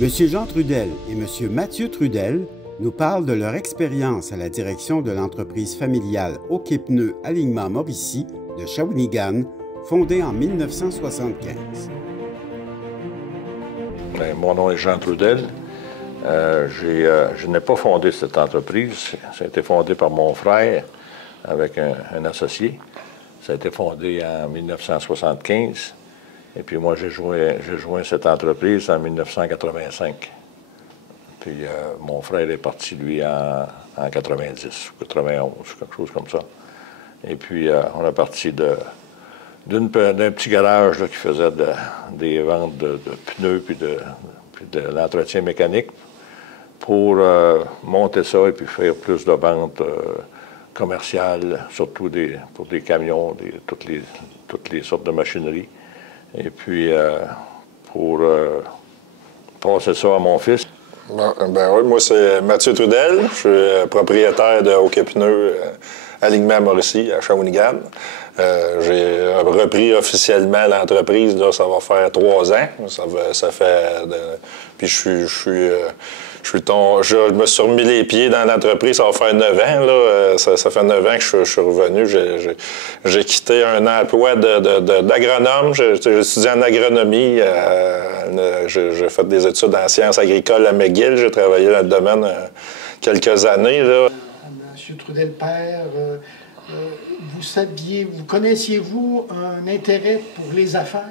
Monsieur Jean Trudel et Monsieur Mathieu Trudel nous parlent de leur expérience à la direction de l'entreprise familiale OK Pneus Alignement Mauricie de Shawinigan, fondée en 1975. Mon nom est Jean Trudel. Je n'ai pas fondé cette entreprise. Ça a été fondé par mon frère avec un associé. Ça a été fondé en 1975. Et puis moi, j'ai joint cette entreprise en 1985. Puis mon frère est parti, lui, en 90 ou 91, quelque chose comme ça. Et puis on est parti d'un petit garage là, qui faisait des ventes de pneus puis de l'entretien mécanique pour monter ça et puis faire plus de ventes commerciales, surtout pour des camions, toutes les sortes de machinerie. Et puis, pour passer ça à mon fils. Oui, moi, c'est Mathieu Trudel. Je suis propriétaire de OK Pneus Alignement Mauricie à Shawinigan. J'ai repris officiellement l'entreprise, là, ça va faire 3 ans. Puis je me suis remis les pieds dans l'entreprise, ça va faire 9 ans. Là. Ça fait 9 ans que je suis revenu. J'ai quitté un emploi d'agronome. J'ai étudié en agronomie. J'ai fait des études en sciences agricoles à McGill. J'ai travaillé dans le domaine quelques années. Là. Monsieur Trudel père, vous connaissiez-vous un intérêt pour les affaires?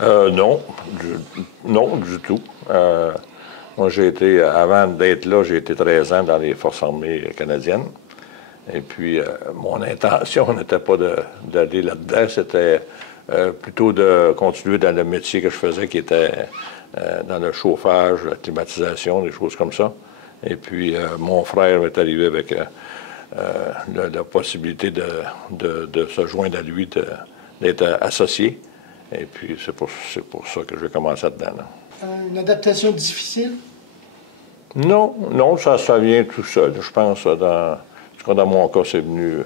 Non, non, du tout. Moi, avant d'être là, j'ai été 13 ans dans les Forces armées canadiennes. Et puis, mon intention n'était pas d'aller là-dedans, c'était plutôt de continuer dans le métier que je faisais, qui était dans le chauffage, la climatisation, des choses comme ça. Et puis, mon frère m'est arrivé avec la possibilité de se joindre à lui, d'être associé. Et puis, c'est pour ça que j'ai commencé là-dedans. Une adaptation difficile? Non, ça vient tout seul. Je pense, dans mon cas, c'est venu...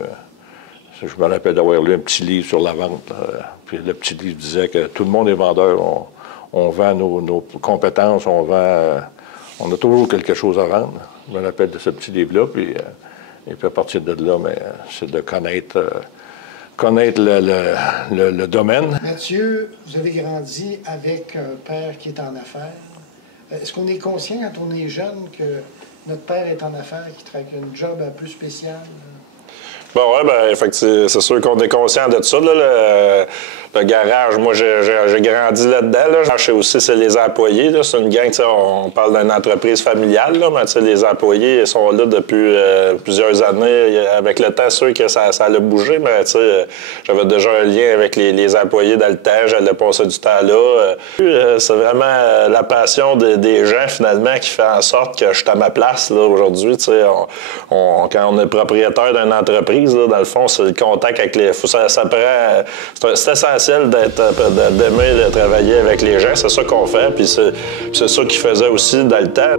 je me rappelle d'avoir lu un petit livre sur la vente. Puis le petit livre disait que tout le monde est vendeur. On vend nos compétences, on a toujours quelque chose à vendre. Je me rappelle de ce petit livre-là. Et puis à partir de là, c'est de connaître le domaine. Mathieu, vous avez grandi avec un père qui est en affaires. Est-ce qu'on est conscient quand on est jeune que notre père est en affaires, qu'il travaille un job un peu spécial? Bon, oui, effectivement, c'est sûr qu'on est conscient de ça. Là, le garage, moi, j'ai grandi là-dedans. Là. Je sais aussi, c'est les employés. C'est une gang, on parle d'une entreprise familiale, là, mais les employés sont là depuis plusieurs années. Avec le temps, c'est sûr que ça a bougé, mais j'avais déjà un lien avec les employés dans le temps. J'allais passer du temps là. C'est vraiment la passion des gens, finalement, qui fait en sorte que je suis à ma place aujourd'hui. Quand on est propriétaire d'une entreprise, là, dans le fond, c'est le contact avec les... C'est essentiel d'aimer de travailler avec les gens. C'est ça qu'on fait, puis c'est ça qu'ils faisaient aussi dans le temps.